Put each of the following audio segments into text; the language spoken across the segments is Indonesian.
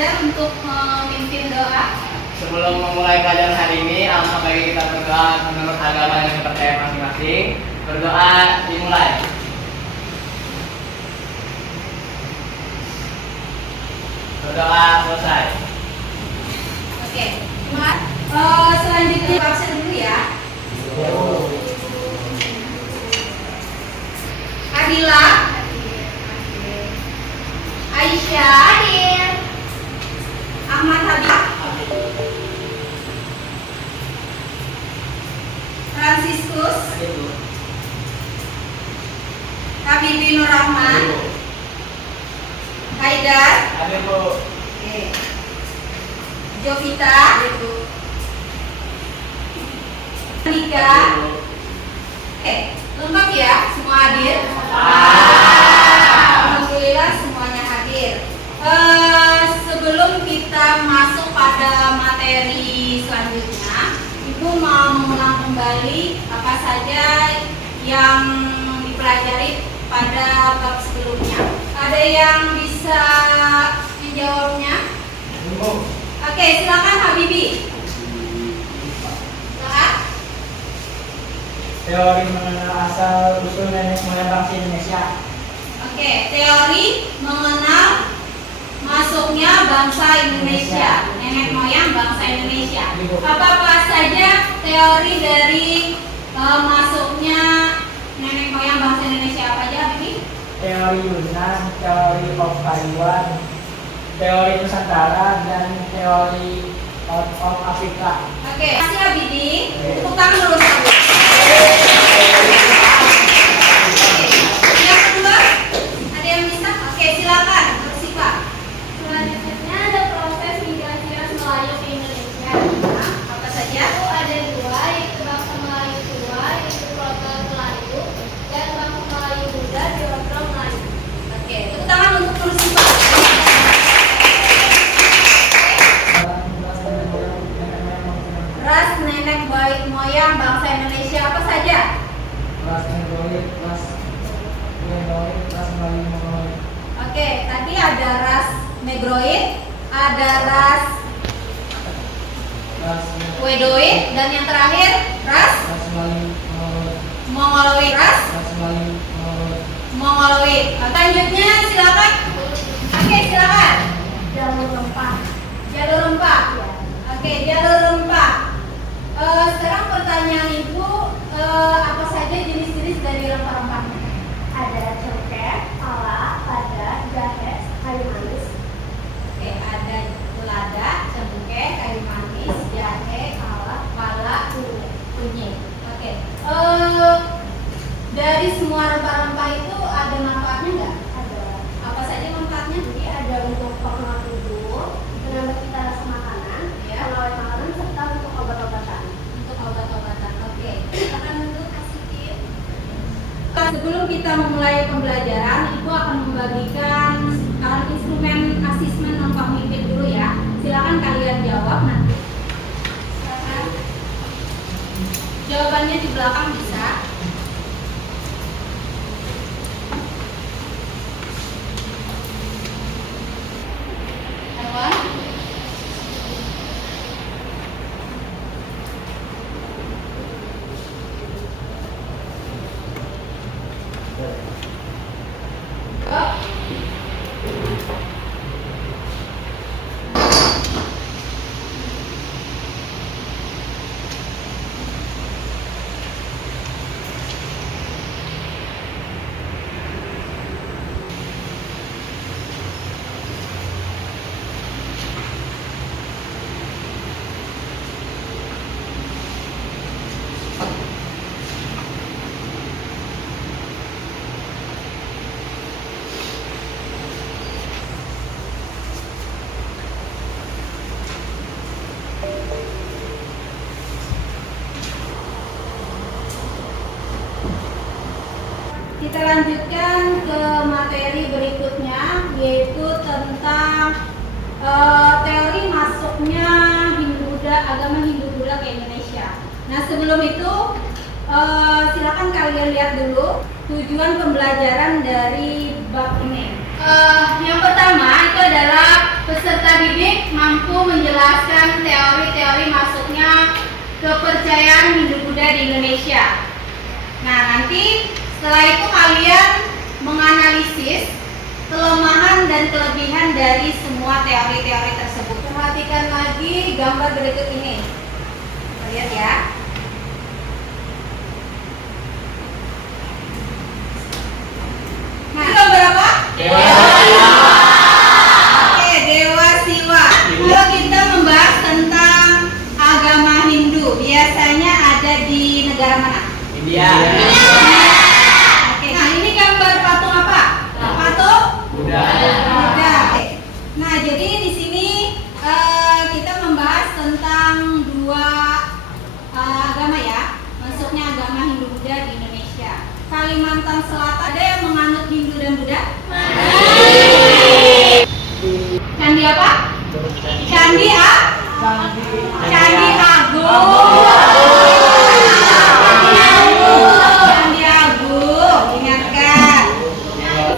Fajar untuk memimpin doa. Sebelum memulai pelajaran hari ini, alangkah baiknya kita berdoa menurut agama dan kepercayaan masing-masing. Berdoa dimulai. Berdoa selesai. Oke, selanjutnya absen dulu ya. Adila, Aisyah hadir, Ahmad Habib, Franciscus, Habibie Nur Rahman, Haidar, Jovita, Nika. Lengkap ya, semua hadir. Alhamdulillah semuanya hadir. Sebelum kita masuk pada materi selanjutnya, Ibu mau mengulang kembali apa saja yang dipelajari pada bab sebelumnya. Ada yang bisa menjawabnya? Oke, silakan Habibie. Teori mengenal asal usul nenek moyang bangsa Indonesia. Oke, teori mengenal masuknya bangsa Indonesia, nenek moyang bangsa Indonesia. Apa saja teori dari masuknya nenek moyang bangsa Indonesia apa aja, Habibie? Teori Yunan, teori Taiwan, teori Nusantara, dan teori of Afrika. Oke, terima kasih Habibie. Tepuk tangan dulu. Yang kedua, ada yang bisa? Oke, silakan. Bersifat. Selanjutnya ada proses migrasi ras Melayu ke Indonesia. Apa saja? Itu ada dua, yaitu bangsa Melayu tua, yaitu Proto Melayu, dan bangsa Melayu muda, Diotro Melayu. Oke, tepuk tangan untuk bersifat. Ras nenek moyang bangsa Indonesia apa saja? Ras Negroid, ras Melayu Mongoloid. Oke, tadi ada ras Negroid, ada ras Wedoid, dan yang terakhir ras Melayu Mongoloid. Mongoloid. Ras Melayu Mongoloid. Mongoloid. Selanjutnya silakan. Oke, silakan. Jalur rempah. Jalur rempah. Oke, jalur rempah. Sekarang pertanyaan Ibu, apa saja jenis-jenis dari rempah-rempahnya? Ada cengkeh, pala, lada, jahe, kayu manis. Oke, ada lada, cengkeh, kayu manis, jahe, pala, kunyit. Oke. Dari semua rempah-rempah itu ada manfaatnya nggak? Ada. Apa saja manfaatnya? Jadi ada untuk penguat tubuh, menambah cita rasa makanan, Ya. pengawet makanan, serta untuk obat-obatan. Untuk obat-obatan. Oke. Akan untuk asitin. Sebelum kita memulai pembelajaran, Ibu akan membagikan instrumen asesmen non kognitif dulu ya. Silakan kalian jawab nanti. Silakan. Jawabannya di belakang bisa. Hewan. Kita lanjutkan ke materi berikutnya, yaitu tentang teori masuknya agama Hindu-Buddha ke Indonesia. Nah, sebelum itu silakan kalian lihat dulu tujuan pembelajaran dari bab ini. Yang pertama itu adalah peserta didik mampu menjelaskan teori-teori masuknya kepercayaan Hindu-Buddha di Indonesia. Nah, nanti setelah itu kalian menganalisis kelemahan dan kelebihan dari semua teori-teori tersebut. Perhatikan lagi gambar berikut ini. Lihat ya. Nah, ini gambar apa? Dewa. Oke, Dewa Siwa. Kalau kita membahas tentang agama Hindu, biasanya ada di negara mana? India. Oke, nah ini gambar patung apa? Patung Buddha. Buddha. Oke. Nah, jadi di sini kita membahas tentang dua agama ya, masuknya agama Hindu-Buddha di Indonesia. Kalimantan Selatan ada yang menganut Hindu dan Buddha? Candi apa? Candi A? Candi Agung. Candi Agung, ingatkan.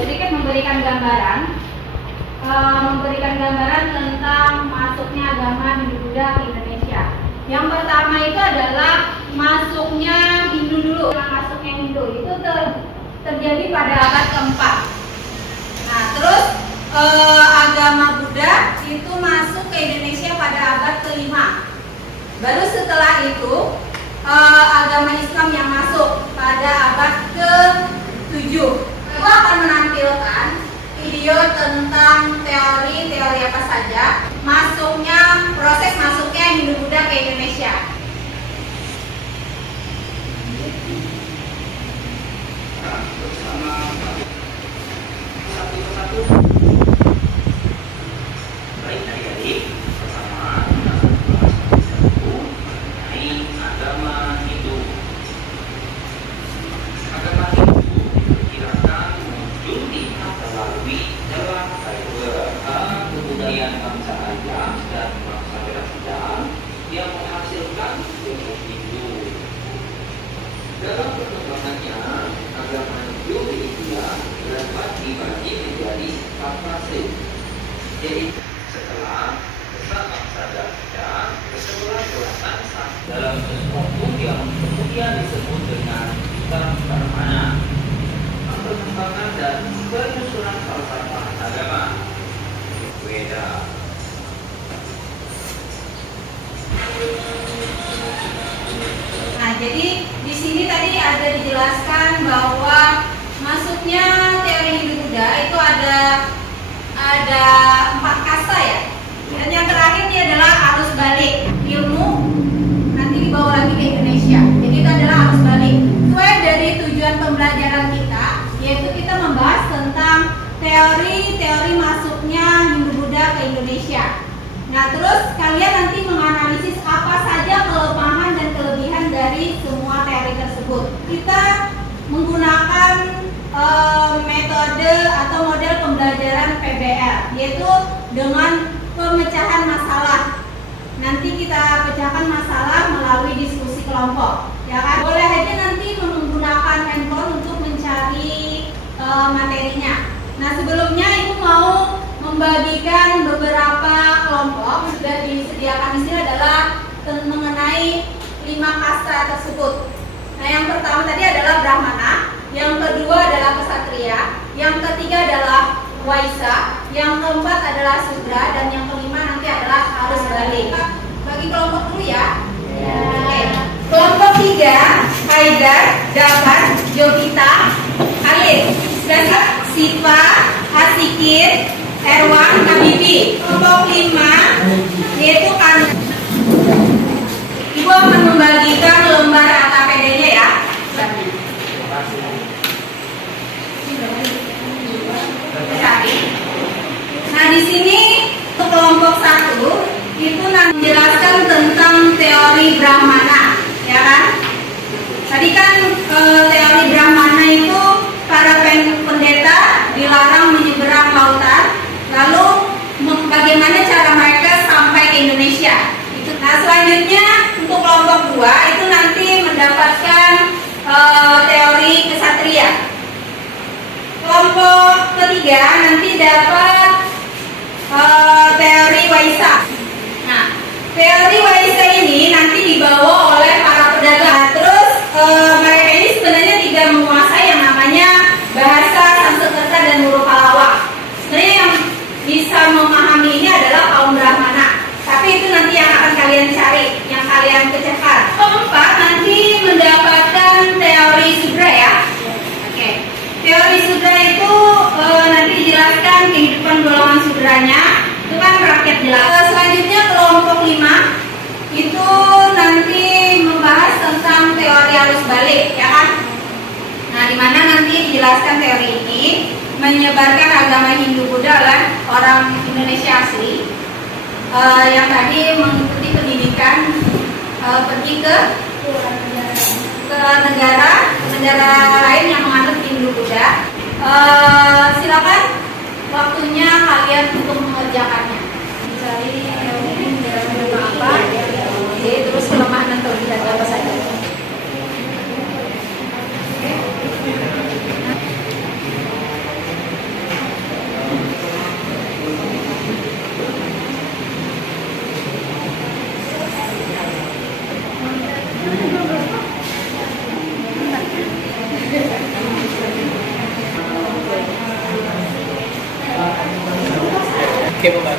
Sedikit memberikan gambaran tentang masuknya agama Hindu-Buddha ke Indonesia. Yang pertama itu adalah masuknya Hindu dulu. Masuknya Hindu itu terjadi pada abad keempat. Nah, terus agama Buddha itu masuk ke Indonesia pada abad kelima. Baru setelah itu agama Islam yang masuk pada abad ke-7. Aku akan menampilkan video tentang teori-teori apa saja proses masuknya Hindu-Buddha ke Indonesia. Baik adik-adik, pertama kita bahas mengenai agama Hindu. Agama Hindu diperkirakan muncul di melalui dalam kebudayaan bangsa Arya dan bangsa Persia yang menghasilkan ilmu Hindu. Dalam perkembangannya, agama Hindu di India dapat dibagi menjadi 4 fase, yaitu setelah bangsa Darshan kesebelasan dalam sesuatu yang kemudian disebut dengan Brahmana, perkembangan dan penyusunan falsafah agama Weda. Nah, jadi di sini tadi ada dijelaskan bahwa masuknya teori Hindu-Buddha itu ada 4 kasta ya. Dan yang terakhir ini adalah arus balik ilmu nanti dibawa lagi ke Indonesia. Jadi itu adalah arus balik. Sesuai dari tujuan pembelajaran kita, yaitu kita membahas tentang teori-teori masuknya Hindu-Buddha ke Indonesia. Nah, terus kalian nanti menganalisis apa saja kelemahan dan kelebihan dari semua teori tersebut. Kita menggunakan metode atau model pembelajaran PBL, yaitu dengan pemecahan masalah. Nanti kita pecahkan masalah melalui diskusi kelompok, ya kan? Boleh aja nanti menggunakan handphone untuk mencari materinya. Nah, sebelumnya Ibu mau membagikan beberapa kelompok. Sudah disediakan di sini adalah mengenai 5 kasta tersebut. Nah, yang pertama tadi adalah Brahmana, yang kedua adalah Ksatria, yang ketiga adalah Waisa, yang keempat adalah Sudra, dan yang kelima nanti adalah arus balik. Bagi kelompok dulu ya. Oke. Kelompok 3, Haidar, Dapat, Jovita, Alif, Siva, Hasikir, Erwan, Habibi. Kelompok 5 yaitu kan. Ibu akan membagikan lembar AKPD-nya ya. Nah, di sini untuk kelompok 1 itu nanti menjelaskan tentang teori Brahmana, ya kan? Tadi kan teori Brahmana itu para pendeta dilarang menyeberang lautan. Lalu bagaimana cara mereka sampai ke Indonesia? Nah, selanjutnya untuk kelompok 2 itu nanti mendapatkan teori Ksatria. Kelompok ketiga nanti dapat teori Waisa. Teori Waisa ini nanti dibawa oleh para pedagang. Terus mereka ini sebenarnya tidak menguasai yang namanya bahasa Sanskerta dan huruf Palawak. Sebenarnya yang bisa memahami ini adalah kaum Brahmana. Tapi itu nanti yang akan kalian cari, yang kalian kecekar. Keempat, nanti mendapatkan teori Sudra ya. Oke. Teori Sudra itu nanti dijelaskan kehidupan golongan sudranya. Itu kan rakyat jelas. Selanjutnya kelompok 5 itu nanti membahas tentang teori arus balik, ya kan? Nah, di mana nanti dijelaskan teori ini menyebarkan agama Hindu Buddha oleh orang Indonesia asli yang tadi mengikuti pendidikan pergi ke negara lain yang menganut Hindu Buddha. Silakan waktunya kalian untuk mengerjakannya. Cari apa? Oke, terus kelemahan dan kelebihan apa saja? Oke, bukan.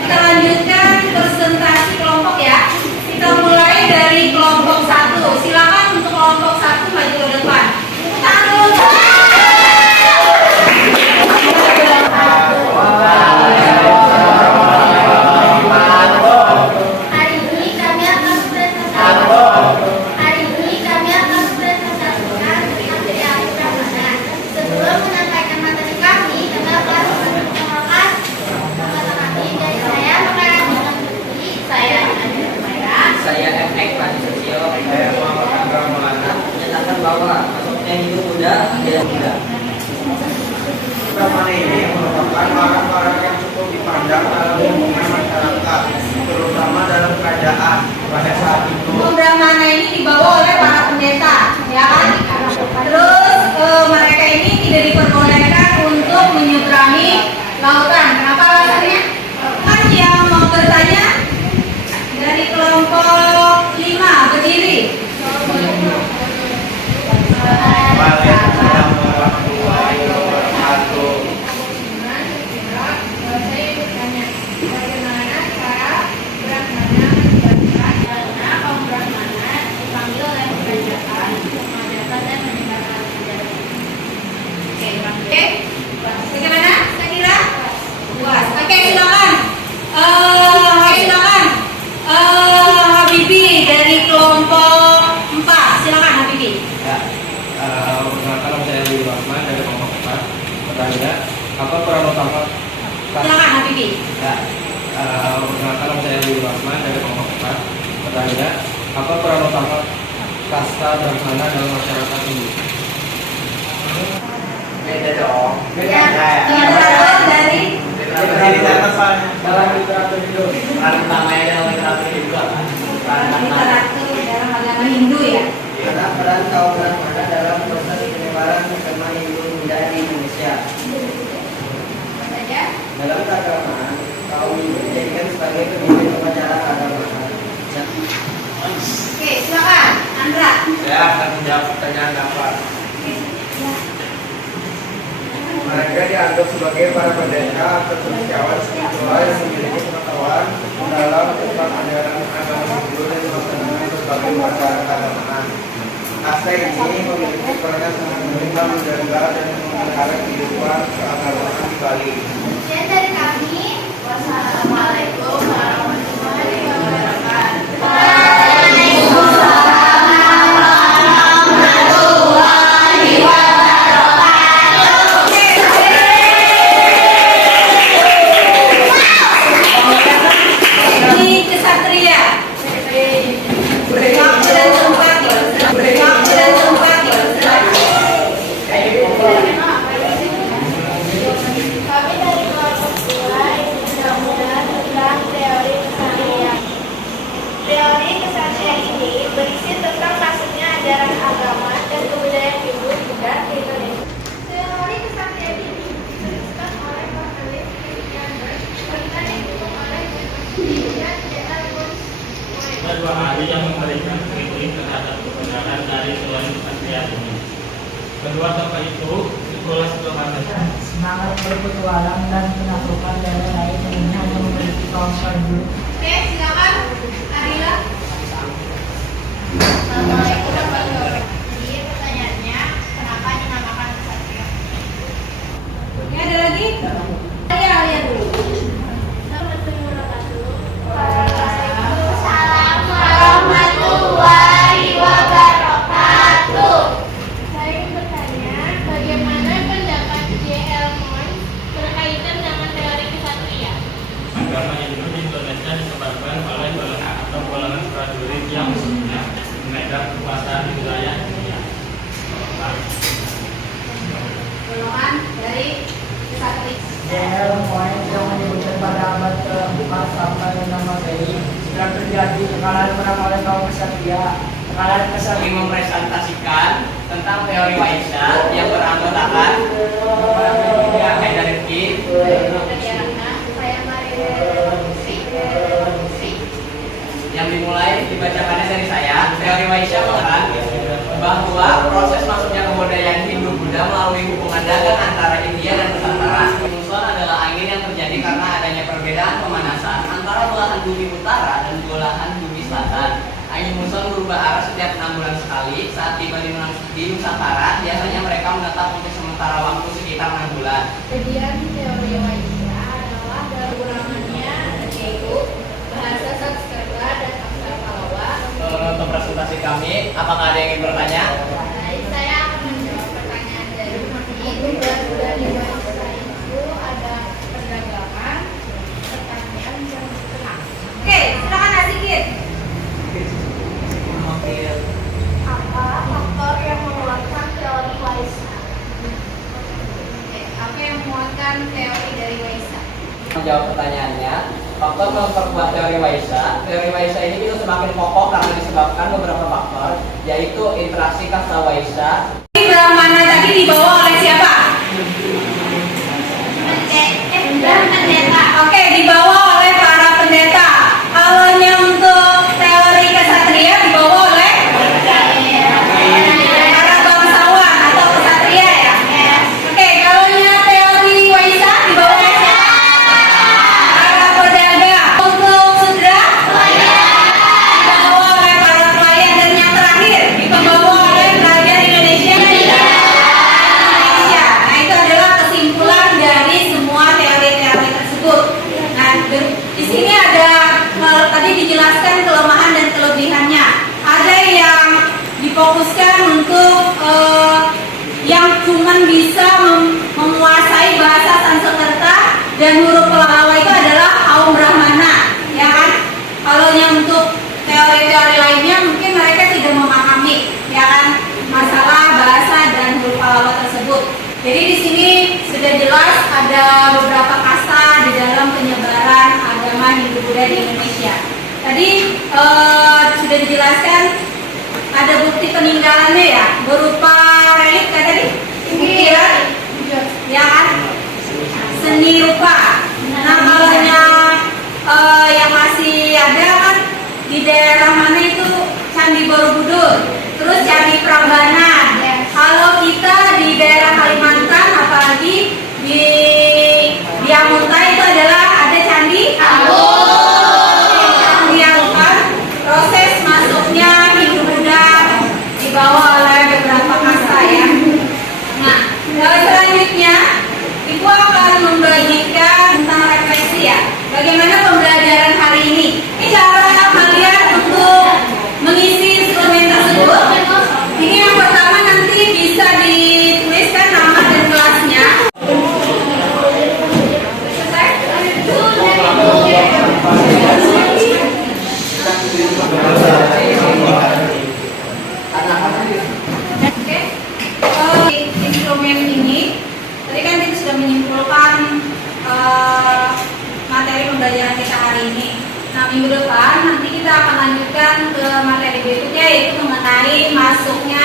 Kita lanjutkan presentasi kelompok ya. Kita mulai dari kelompok 1. Silakan untuk kelompok 1 maju ke depan. Tangan dulu. Hari ini kami akan mempresentasikan tentang materi arus Brahmana. Sebelum menyampaikan materi kami, kami akan memperkenalkan anggota kami dari saya, Saya FX Pak Sosio. Saya Muhammad Ramana. Menyatakan bahwa masuknya Hindu Buddha adalah Buddha. Brahmana ini merupakan orang-orang yang cukup dipandang dalam lingkungan masyarakat, terutama dalam kerajaan pada saat itu. Brahmana ini dibawa oleh para pendeta, ya kan? Terus mereka ini tidak diperbolehkan untuk menyeberangi lautan. Kenapa alasannya? Kan yang mau bertanya dari kelompok 5 berdiri. Waalaikumsalam warahmatullahi wabarakatuh. Saya bertanya, bagaimana cara Brahmana menjelaskan karena kaum Brahmana dipanggil oleh kerajaan untuk mengadakan dan menyebarkan ajaran. Oke. Bagaimana? Saya kira puas. Oke, silakan. Silakan. Habibi dari kelompok 4. Silakan Habibi. Ya, perkenalkan saya Willy Rahman dari kelompok 4. Pertanyaan, apa peran utama? Silakan Habibi. Ya, perkenalkan saya Willy Rahman dari kelompok 4. Pertanyaan, apa peran utama kasta Brahmana dalam masyarakat ini? Beda dong. Ya, moderator dari Dalam literatur Hindu. Peran utamanya dalam literatur Hindu apa? Peran utama. literatur dalam agama Hindu ya. Karena peran kaum Brahmana dalam proses penyebaran agama Hindu Buddha di Indonesia. Saja. Dalam keagamaan, kaum Hindu dijadikan sebagai pemimpin upacara keagamaan. Oke, silakan Andra. Saya akan menjawab pertanyaan dapat. Mereka dianggap sebagai para pendeta atau cendekiawan spiritual yang memiliki pengetahuan dalam tentang ajaran agama Hindu dan melaksanakan berbagai upacara keagamaan. Kasta ini memiliki peran yang sangat penting dalam menjaga dan memelihara kehidupan keagamaan di Bali. Sekian dari kami. Wassalamualaikum warahmatullahi wabarakatuh. Ini kesatria. Waktu dan tempat. wilayah ini. Kedua tokoh itu Nicholas Flamel. Semangat berpetualang dan penaklukan daerah lain yang hanya memiliki kawasan dulu. Oke, silakan Arila. Assalamualaikum warahmatullahi wabarakatuh. Jadi pertanyaannya, kenapa dinamakan kesatria? Ini ada lagi? Alia dulu. Assalamualaikum wabarakatuh. Saya ingin bertanya, bagaimana pendapat J.L. Moore berkaitan dengan teori kesatria? Agama Hindu di Indonesia disebabkan oleh golongan prajurit yang memegang kekuasaan di wilayah dunia. Golongan dari kesatria. J.L. Moore yang menyebutkan pada abad ke-4 sampai 6 Masehi sedang terjadi kekalahan perang oleh kaum kesatria. Kekalahan Kami kesatria mempresentasikan tentang teori Waisya yang beranggotakan Kepala Bertiga Haidar Rifki, yang dimulai dibacakannya dari saya. Teori Waisya mengatakan bahwa proses masuknya kebudayaan Hindu-Buddha melalui hubungan dagang antara India dan Nusantara. Muson adalah angin yang terjadi karena adanya perbedaan pemanasan antara belahan bumi utara dan belahan bumi selatan. Angin muson berubah arah setiap 6 bulan sekali. Saat tiba di Nusantara, biasanya mereka menetap untuk sementara waktu sekitar 6 bulan. Kemudian teori Waisya adalah kekurangannya yaitu bahasa Sanskerta dan aksara Pallava. Untuk presentasi kami, apakah ada yang ingin bertanya? Baik, saya akan menjawab pertanyaan dari tugas dari Waisya itu ada perdagangan, pertanian, dan ternak. Oke, silakan Asikin. Apa faktor yang menguatkan teori Waisya? Oke, apa yang menguatkan teori dari Waisya? Menjawab pertanyaannya, faktor memperkuat teori Waisya. Teori Waisya ini bisa semakin kokoh karena disebabkan beberapa faktor, yaitu interaksi kasta Waisya. Brahmana tadi dibawa oleh siapa? Pendeta. Oke, dibawa oleh para pendeta. Kalau yang untuk teori kesatria dibawa oleh para bangsawan atau kesatria ya. Oke, kalau yang teori Waisya dibawa oleh siapa? Para pedagang. Untuk sudra dibawa oleh para pelayan, dan yang terakhir dibawa oleh kerajaan Indonesia. Nah, itu adalah kesimpulan dari semua teori-teori tersebut. Nah, di sini ada tadi dijelaskan kelemahan dan kelebihannya. Ada yang difokuskan untuk yang cuman bisa menguasai bahasa Sanskerta dan huruf Pallava itu adalah kaum Brahmana, ya kan? Kalau yang untuk teori-teori lainnya mungkin mereka tidak memahami, ya kan, masalah bahasa dan huruf Pallava tersebut. Jadi di sini sudah jelas ada beberapa kasta di dalam penyebaran agama Hindu-Buddha di Indonesia. Tadi sudah dijelaskan ada bukti peninggalannya ya, berupa relik kan tadi? Ukiran, ya kan? Seni rupa. Nah, kalau yang masih ada kan di daerah mana itu Candi Borobudur, terus Candi Prambanan. Kalau kita di daerah Kalimantan, apalagi di Amuntai itu adalah ada Candi Dialukan. Proses masuknya Hindu-Buddha dibawa oleh beberapa kasta ya. Nah, selanjutnya Ibu akan membagikan tentang refleksi ya. Bagaimana pembelajaran hari ini? Ini cara kalian untuk mengisi suplemen tersebut. Ini yang pertama nanti bisa dituliskan nama dan kelasnya. Oke, instrumen ini tadi kan kita sudah menyimpulkan materi pembelajaran kita hari ini. Nah, minggu depan nanti kita akan lanjutkan ke materi berikutnya, yaitu mengenai masuknya